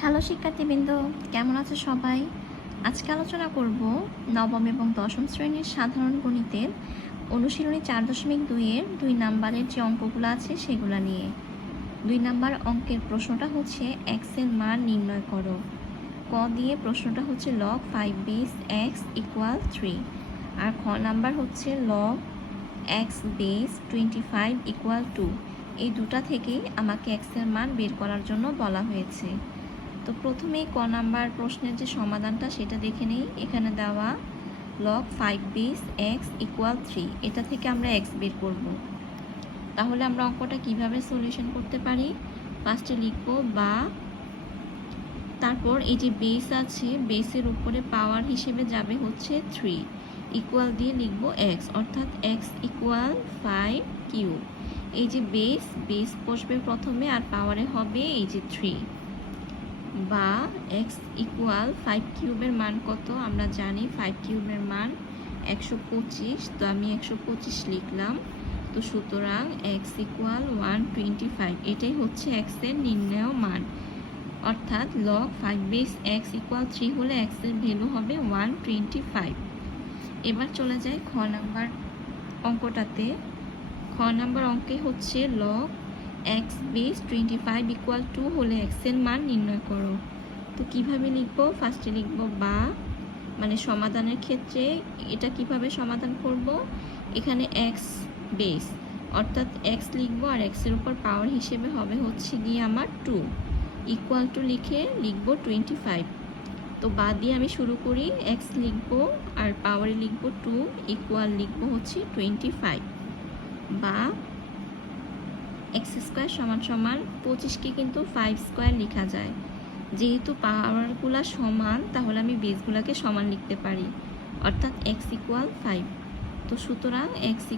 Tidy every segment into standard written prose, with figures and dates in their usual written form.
Hello শিক্ষার্থীবৃন্দ, কেমন আছো সবাই? আজকে আলোচনা করব নবম এবং দশম শ্রেণীর সাধারণ গণিতের অনুশীলনী 4.2-এর 2 নাম্বারের যে অঙ্কগুলো আছে সেগুলো নিয়ে। 2 নাম্বার অঙ্কের প্রশ্নটা হচ্ছে এক্স এর মান নির্ণয় করো। ক দিয়ে প্রশ্নটা হচ্ছে log 5 বেস x = 3, আর খ নাম্বার হচ্ছে log x বেস 25 = 2। এই দুটা থেকেই আমাকে x এর মান বের করার জন্য বলা হয়েছে। তো প্রথমেই ক নাম্বার প্রশ্নের যে সমাধানটা সেটা দেখে নেই। এখানে দেওয়া log 5 বেস x = 3, এটা থেকে আমরা x বের করব। তাহলে আমরা অঙ্কটা কিভাবে সলিউশন করতে পারি? ফার্স্টে লিখব বা, তারপর এই যে বেস আছে, বেসের উপরে পাওয়ার হিসেবে যাবে হচ্ছে 3, ইকুয়াল দিয়ে লিখব x, অর্থাৎ x = 5 কিউব। এই যে বেস বসবে প্রথমে আর পাওয়ারে হবে এই যে 3, বা x = 5 কিউবের মান কত? আমরা জানি 5 কিউবের মান 125, তো আমি 125 লিখলাম। তো সুতরাং x = 125, এটাই হচ্ছে x এর নির্ণেয় মান। অর্থাৎ log 5 বেস x = 3 হলে x এর ভ্যালু হবে 125। এবার চলে যায় খ নাম্বার অঙ্কটাতে। খ নাম্বার অঙ্কে হচ্ছে log x বেস 25 = 2 হলে x এর মান নির্ণয় করো। তো কিভাবে লিখব? ফার্স্টে লিখব বা, মানে সমাধানের ক্ষেত্রে এটা কিভাবে সমাধান করব? এখানে x বেস, অর্থাৎ x লিখব আর x এর উপর পাওয়ার হিসেবে হবে হচ্ছে গিয়ে আমার 2, ইকুয়াল টু লিখে লিখব 25। তো বা দিয়ে আমি শুরু করি, x লিখব আর পাওয়ারে লিখব 2, ইকুয়াল লিখব হচ্ছে 25, বা x² = 25কে কিন্তু 5 স্কোয়ার লেখা যায়। যেহেতু পাওয়ারগুলো সমান, তাহলে আমি বেসগুলোকে সমান লিখতে পারি, অর্থাৎ x = 5। তো সুতরাং x =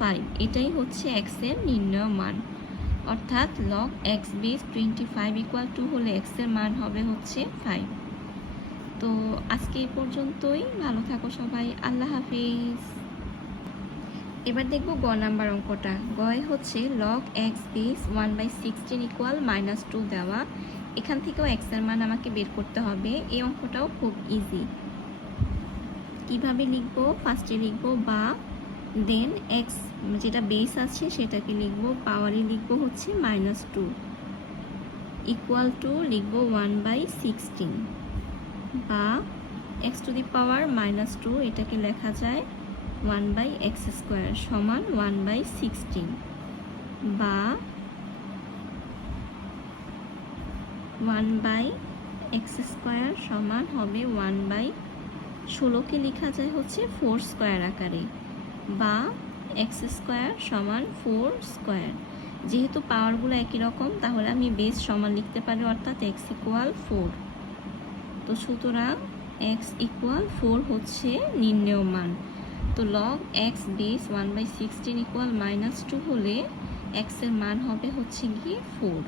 5, এটাই হচ্ছে x এর নির্ণেয় মান। অর্থাৎ log x বেস 25 = 2 হলে x এর মান হবে হচ্ছে 5। তো আজকে এই পর্যন্তই। ভালো থাকো সবাই, আল্লাহ হাফিজ। এবার দেখব গ নাম্বার অঙ্কটা। গয়ে হচ্ছে log x বেস 1/16 = -2 দেওয়া। এখান থেকেও x এর মান আমাকে বের করতে হবে। এই অঙ্কটাও খুব ইজি। কিভাবে লিখব? ফার্স্টে লিখব বা, দেন x যেটা বেস আছে সেটাকে লিখব, পাওয়ারে লিখব হচ্ছে -2, ইকুয়াল টু লিখব 1/16, বা x⁻² এটাকে লেখা যায় 1/x² সমান 1/16, বা 1/x² সমান হবে 1/16কে লেখা যায় হচ্ছে 4 স্কোয়ার আকারে, বা x² সমান 4 স্কোয়ার। যেহেতু পাওয়ারগুলো একই রকম, তাহলে আমি বেস সমান লিখতে পারি, অর্থাৎ x = 4। তো সুতরাং x = 4 হচ্ছে নির্ণেয় মান। তো log x বেস 1/16 = -2 হলে x এর মান হবে হচ্ছে গিয়ে 4।